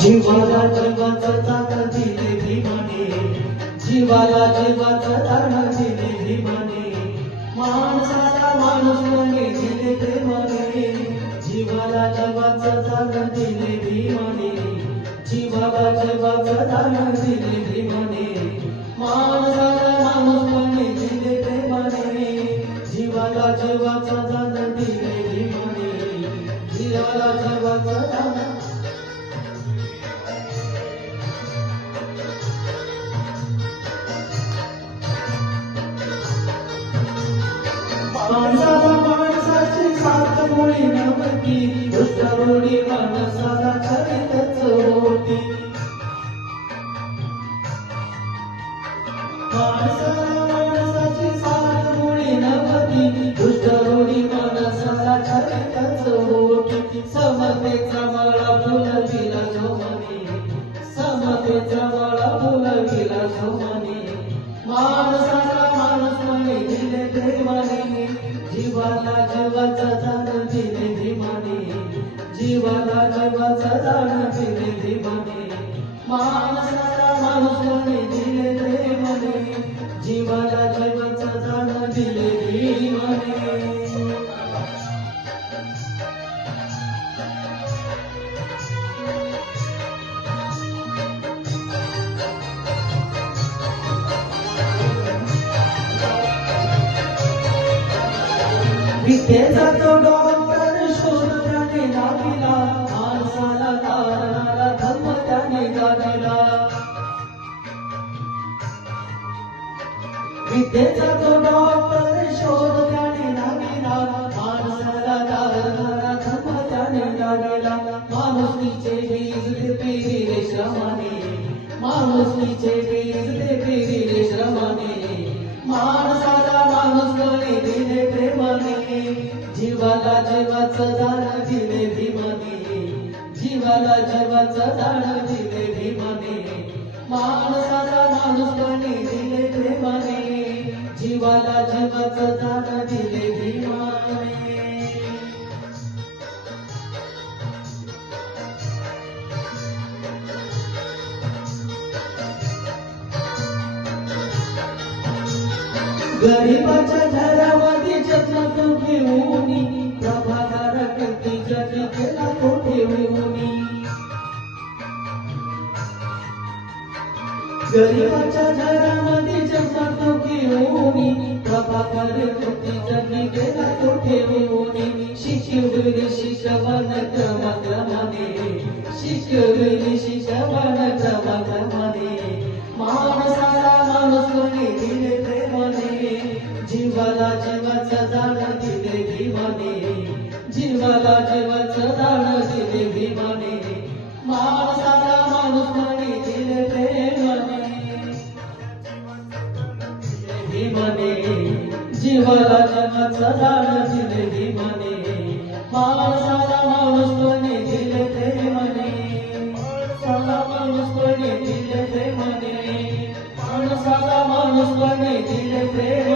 जीवाला जीवाचं दान दिले भीमाने, जीवाला जीवाचं दान दिले भीमाने, माणसाला माणूसपणे दिले प्रेमाने, जीवाला जीवाचं दान दिले भीमाने, जीवाला जीवाचं दान दिले भीमाने, माणसाला माणूसपणे दिले प्रेमाने, जीवाला जीवाचं दान दिले भीमाने, जीवाला जीवाचं दान. माणसाला माणसाची साथ मुळी नव्हती, दुष्टरूढी माणसाला करीतच होती. माणसाला माणसाची साथ मुळी नव्हती, दुष्टरूढी माणसाला करीतच होती. समतेचा मळा फुलविला जो म्हणे, समतेचा मळा फुलविला जो म्हणे, माणसाला माणूसपणे दिले प्रेमाने, जीवाला जीवाचं दान दिले भीमाने, जीवाला जीवाचं दान दिले भीमाने, माणसाला माणूसपणे दिले प्रेमाने, जीवाला जीवाचं दान दिले भीमाने. विद्येचा तो डॉक्टर शोध त्याने लाविला, माणसाला तारणारा धर्म त्याने गाविला. विद्येचा तो डॉक्टर शोध त्याने लाविला, माणसाला तारणारा धर्म त्याने गाविला. माणुसकीचे बीज ते पेरिले श्रमाने, माणुसकीचे बीज ते पेरिले श्रमाने, माणसाला माणूसपणे दिले प्रेमाने, जीवाला जीवाचं दान दिले भीमाने, जीवाला जीवाचं दान दिले भीमाने, माणसाला माणूसपणे दिले प्रेमाने, जीवाला जीवाचं दान दिले भीमाने. गरिबाच्या घरामध्ये जन्म तो घेऊनी, प्रभाकार करती जगी केला तो ठेवूनी. गरिबाच्या घरामध्ये जन्म तो घेऊनी, प्रभाकार करती जगी केला तो ठेवूनी. शिकवली शिक्षवन क्रमाक्रमाने, शिकवली शिक्षवन क्रमाक्रमाने, माणसाला माणूसपणे दिले प्रेमाने, जीवाला जीवाचं दान दिले भीमाने, जीवाला जीवाचं दान दिले भीमाने, माणसाला माणूसपणे दिले प्रेमाने, भीमाने, जीवाला जीवाचं दान दिले भीमाने, माणसाला माणूसपणे दिले प्रेमाने, माणसाला माणूसपणे दिले प्रेमाने, माणसाला माणूसपणे दिले प्रेमाने.